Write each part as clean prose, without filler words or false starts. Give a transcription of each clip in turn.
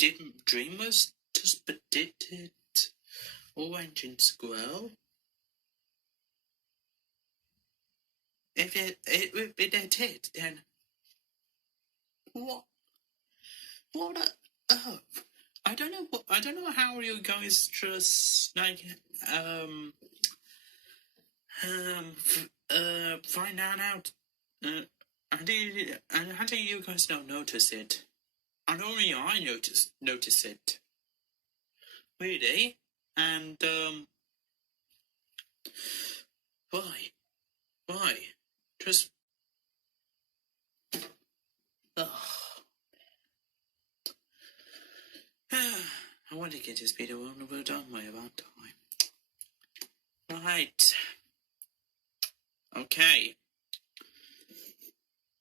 did Dreamers just predicted Orange and Squirrel? If it did, then what? I don't know. I don't know how you guys just like find that out. How do you guys not notice it? And only I notice it. Really? And why? Just I want to get this video over done by about time. Right. Okay.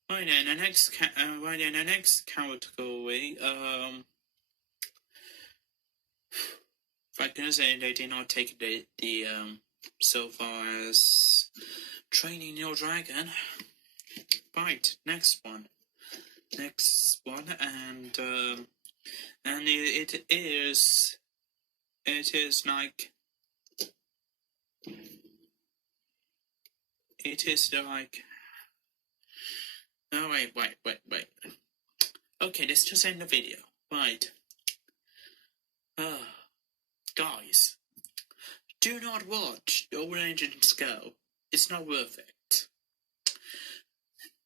Right then, the next category. If I can say they did not take the so far as training your dragon. Right, next one, and it is like. Oh, wait. Okay, let's just end the video. Right. Guys, do not watch Orange and Skull. It's not worth it.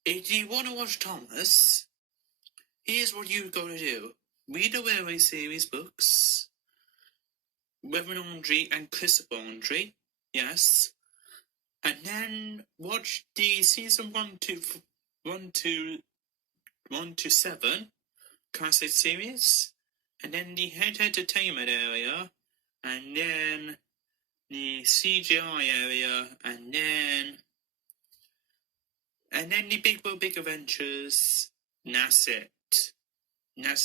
If you want to watch Thomas, here's what you've got to do. Read the Railway series books. Reverend Andre and Christopher Andre. Yes. And then watch the season 1 to 7 classic series, and then the head entertainment area, and then the CGI area, and then the Big Adventures. And that's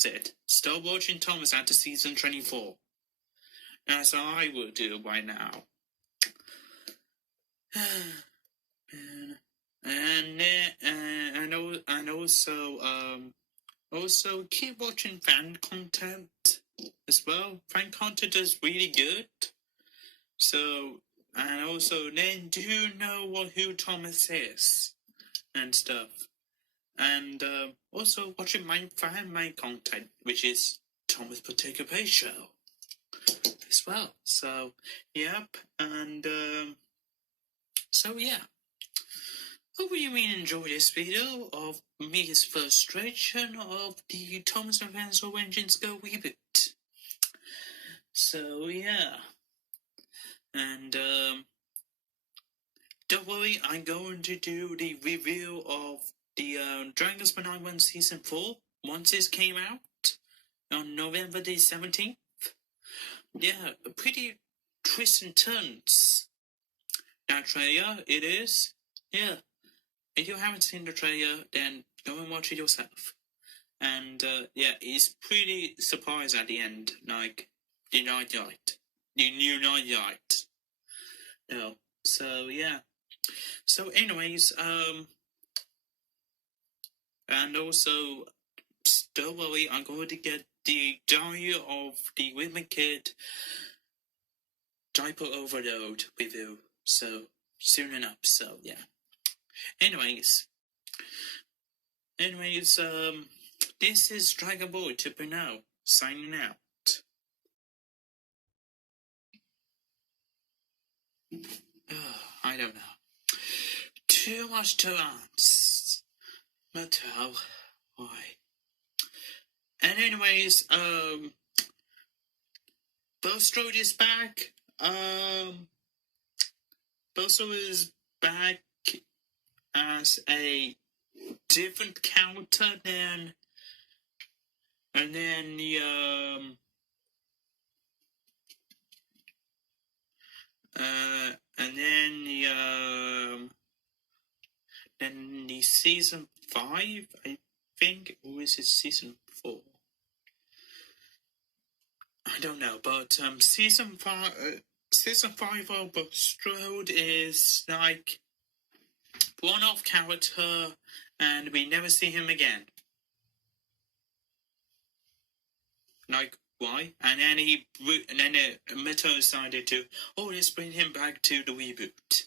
it. Start watching Thomas after season 24. That's what I will do right now. And also keep watching fan content as well. Fan content is really good. So, and also then do know who Thomas is and stuff. And also watching my content, which is Thomas Participation Show as well. So, yep, and so yeah. Hope you enjoy this video of me's frustration of the Thomas and Friends Orange and Skull reboot. So yeah. And don't worry, I'm going to do the review of the Dragon's Benign 1 Season 4 once it came out on November the 17th. Yeah, pretty twists and turns. That trailer, it is. Yeah. If you haven't seen the trailer, then go and watch it yourself. And yeah, it's pretty surprised at the end, like the new night light. No, so yeah. So, anyways, and also, don't worry, I'm going to get the Diary of the Women Kid Diaper Overload review. So soon enough. So yeah. Anyways, this is Dragon Boy 2.0 signing out. I don't know. Too much to answer. But why? And anyways, Bostro is back. Bostro is back as a different character than, and then the season 5, I think, or is it season 4? I don't know, but season 5 of Bostro is like one-off character, and we never see him again. Like, why? And then Metal decided to, let's bring him back to the reboot.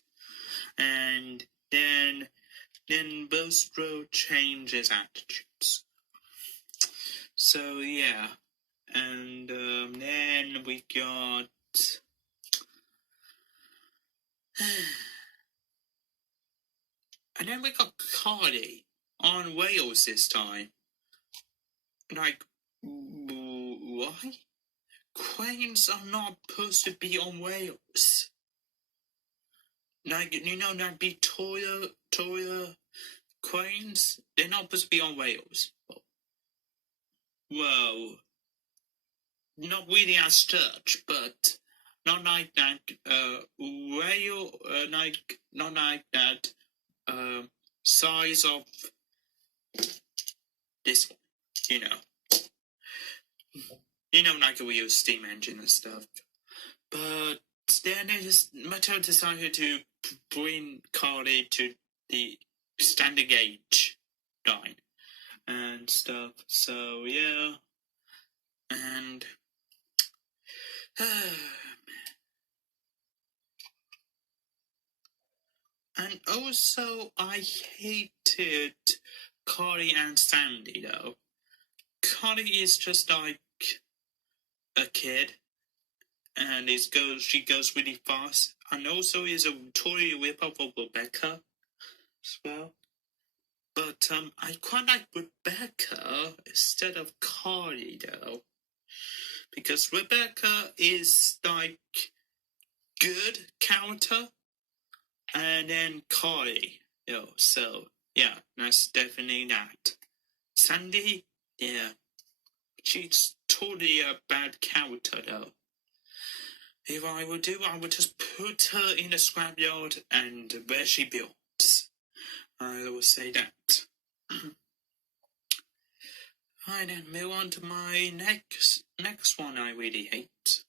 And then Bostro changes attitudes. So yeah, and then we got and then we got Cardi on Wales this time. Like, why? Cranes are not supposed to be on Wales. Like, that Victoria cranes, they're not supposed to be on Wales. Well, not really as such, but not like that. Whale, not like that. Size of this one, like a real steam engine and stuff. But then Mattel decided to bring Carly to the standard gauge line and stuff. So yeah, and and also I hated Carly and Sandy though. Carly is just like a kid, and she goes really fast, and also is a total rip-off of Rebecca as well. But I quite like Rebecca instead of Carly though, because Rebecca is like good character, and then Carly, so yeah, that's definitely that. Sandy, yeah, she's totally a bad character though. If I would just put her in the scrapyard and where she belongs. I will say that. Alright, then move on to my next one I really hate.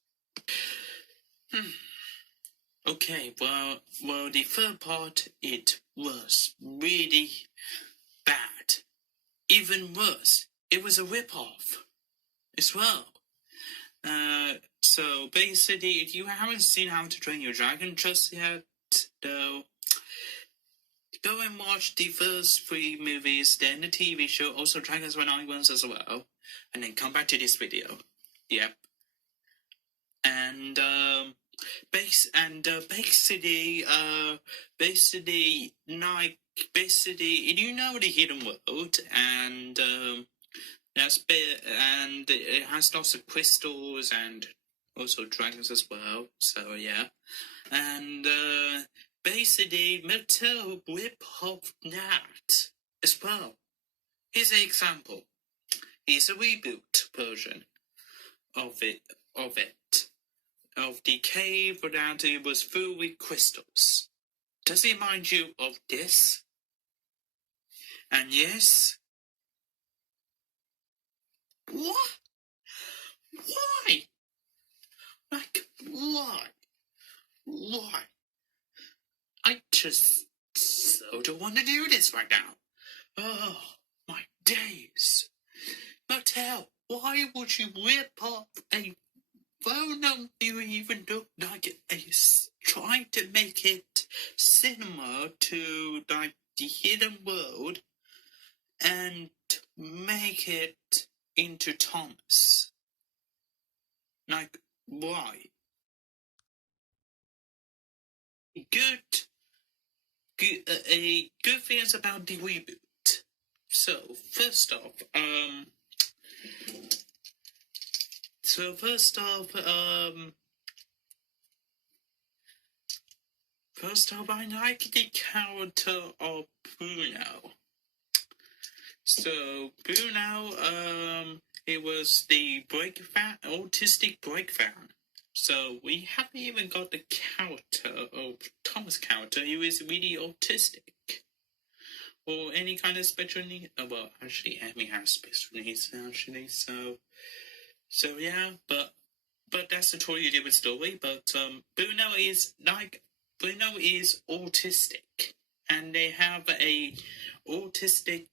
Okay, well, the third part, it was really bad. Even worse, it was a rip-off as well. So basically, if you haven't seen How to Train Your Dragon just yet, though, go and watch the first 3 movies, then the TV show, also Dragons When I Was as well, and then come back to this video. Yep. And basically, the hidden world, and and it has lots of crystals and also dragons as well. So yeah, and basically, Mattel rip off that as well. Here's an example. Here's a reboot version of the cave that it was filled with crystals. Does it remind you of this? And yes. What? Why? Like, why? Why? I just so don't want to do this right now. Oh, my days. Mattel, why would you rip off a well-known theory even look like Ace, trying to make it similar to like the hidden world and make it into Thomas? Like, why? Good things about the reboot. So first off, I like the character of Bruno. So Bruno, it was the autistic break fan. So we haven't even got the character of Thomas' character. He was really autistic, or any kind of special need. Well, actually, Amy has special needs actually. So yeah, but that's a totally different story. But Bruno is autistic, and they have a autistic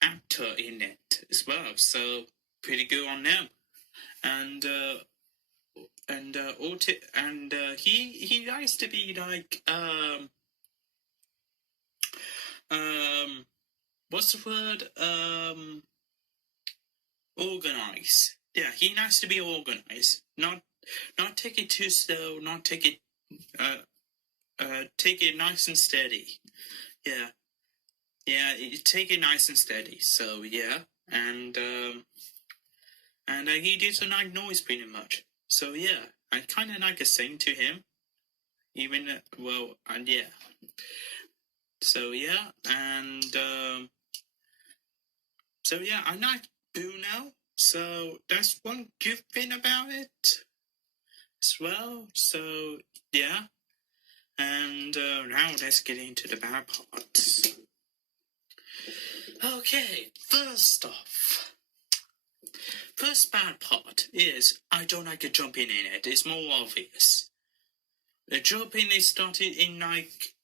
actor in it as well. So pretty good on them. And he likes to be like what's the word, organized. Yeah, he likes to be organized, not take it too slow, not take it take it nice and steady. Yeah, take it nice and steady. So yeah, and he doesn't like noise pretty much. So yeah, I kind of like to sing to him, even well, and yeah. So yeah, and so yeah, I like Boo now. So that's one good thing about it as well. So yeah, and now let's get into the bad parts. Okay, first bad part is I don't like the jumping in it. It's more obvious. The jumping is started in like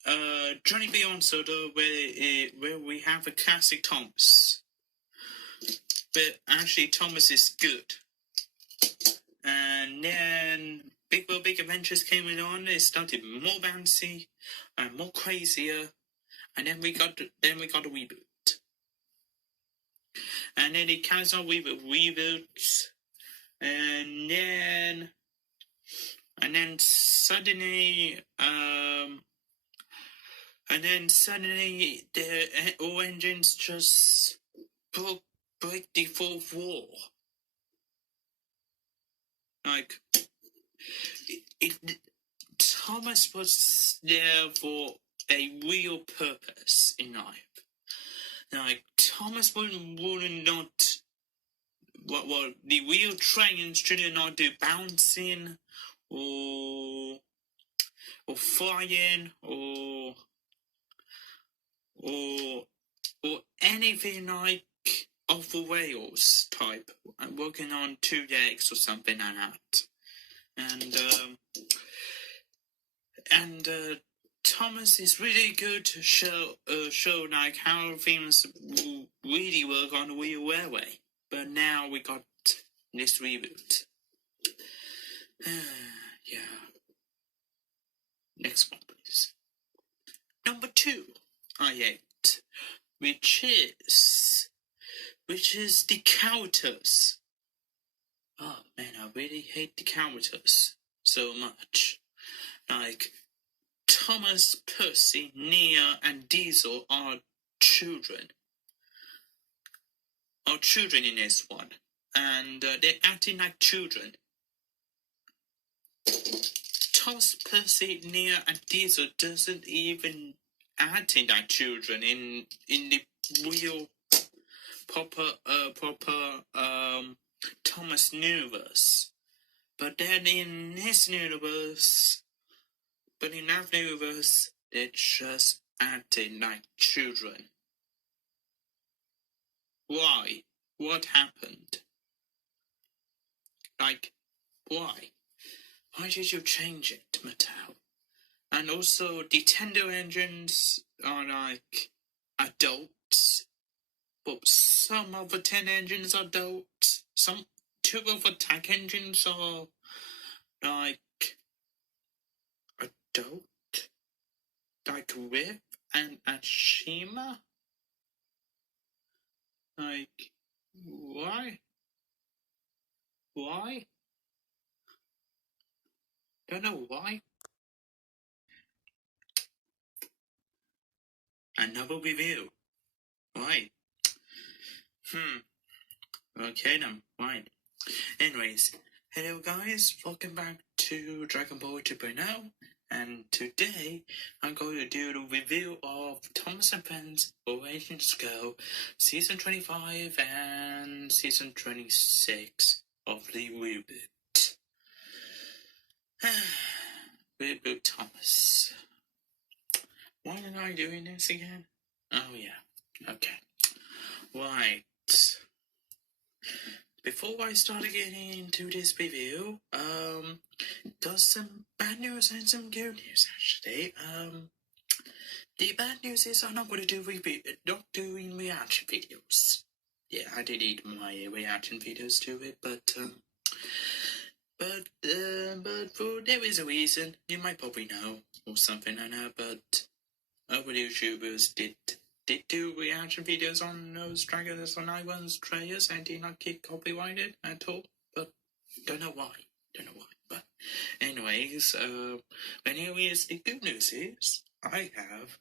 Johnny Beyond Soda, where we have a classic Thomas. But actually Thomas is good. And then Big World Big Adventures came on. It started more bouncy and more crazier. And then we got a reboot. And then it carries on with reboots. And then suddenly the all engines just break the fourth wall. Like Thomas was there for a real purpose in life. Like Thomas would not. Well, the real trains should not do bouncing or flying or anything like off the rails type. I'm working on 2 legs or something like that. And Thomas is really good to show like how things really work on the real railway. But now we got this reboot. Yeah. Next one, please. Number 2, I hate, which is the characters. Oh man, I really hate the characters so much. Like Thomas, Percy, Nia, and Diesel are children. In this one, and they're acting like children. Thomas, Percy, Nia, and Diesel doesn't even acting like children in the real proper Thomas universe. But then in that universe, they're just acting like children. Why? What happened? Like, why? Why did you change it, Mattel? And also, the Tendo engines are like adults, but some of the 10 engines are adults. 2 of the tank engines are like adult, like Rip and Ashima. Like, why? Don't know why. Another review. Why? Okay then, fine. Anyways, hello guys, welcome back to Dragon Ball 2.0, and today I'm going to do the review of Thomas and Friends Origins Go Season 25 and Season 26 of the reboot. Reboot Thomas. Why am I doing this again? Oh yeah, okay. Right. Before I start getting into this review, there's some bad news and some good news actually. The bad news is I'm not going to do doing reaction videos. yeah, I delete my reaction videos to it, but there is a reason. You might probably know or something like that, but other YouTubers did do reaction videos on those Dragons on Islands trailers and did not get copyrighted at all, but don't know why. But anyways, the good news is I have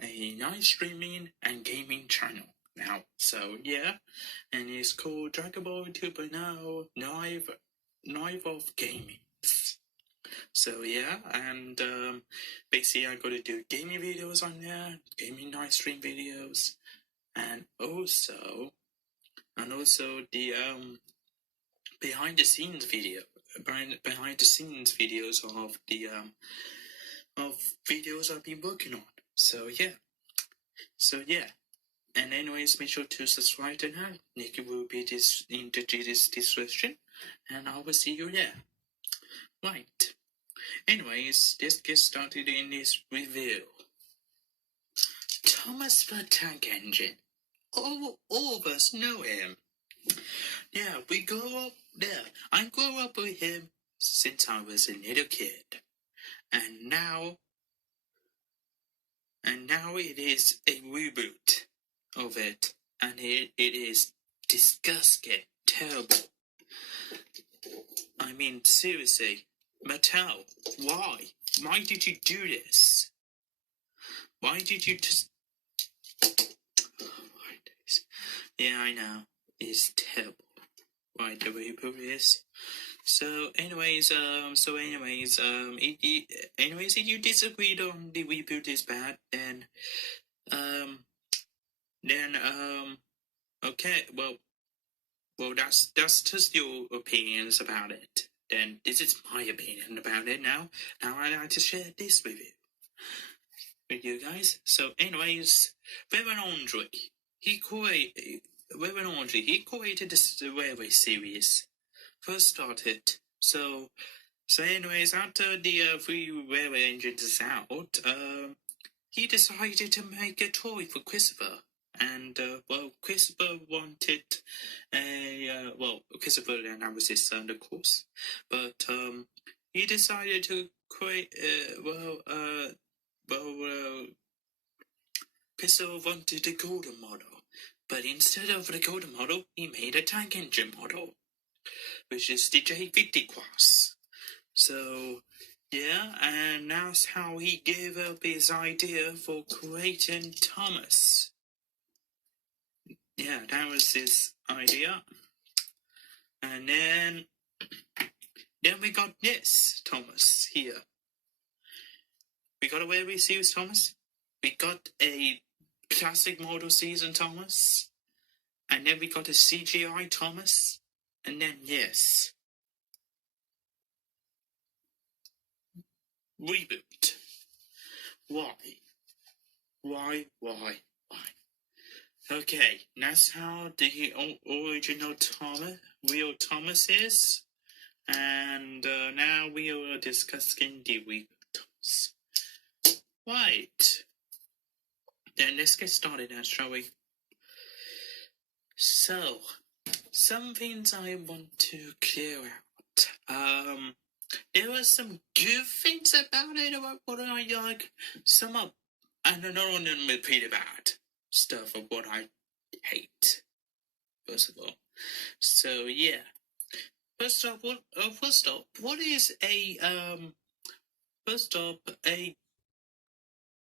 a nice streaming and gaming channel now. So yeah, and it's called Dragon Ball 2.0 Knife of Gaming. So yeah, and basically I got to do gaming videos on there, gaming night stream videos, and also the behind the scenes videos of the of videos I've been working on. So yeah. And anyways, make sure to subscribe to that. Link will be in the description, and I will see you there. Right. Anyways, let's get started in this review. Thomas the Tank Engine. All of us know him. Yeah, we grew up there. I grew up with him since I was a little kid. And now it is a reboot of it. And it is disgusting, terrible. I mean, seriously, Mattel, why? Why did you do this? Why did you just... Yeah, I know. It's terrible. Right, the reboot is. So, anyways, if you disagreed on the reboot is bad, then, okay, well, that's just your opinions about it. Then this is my opinion about it now. Now I'd like to share this with you guys. So, anyways, Reverend Andre, he created this railway series. First started. So anyways, after the three railway engines is out, he decided to make a toy for Christopher. And, Christopher wanted Christopher and I was his son, of course. But, he decided to create, Christopher wanted the golden model. But instead of the golden model, he made a tank engine model, which is the J50 class. So, yeah, and that's how he gave up his idea for creating Thomas. Yeah, that was his idea. And then we got this Thomas here. We got a railway series Thomas. We got a classic model season Thomas. And then we got a CGI Thomas. And then, yes, reboot. Why? Okay, that's how the original real Thomas is. And now we are discussing the reboots. Right. Then let's get started now, shall we? So, some things I want to clear out. There were some good things about it, about what I like. Some are, and not on them pretty bad stuff of what I hate. First of all, so yeah. First off, what is a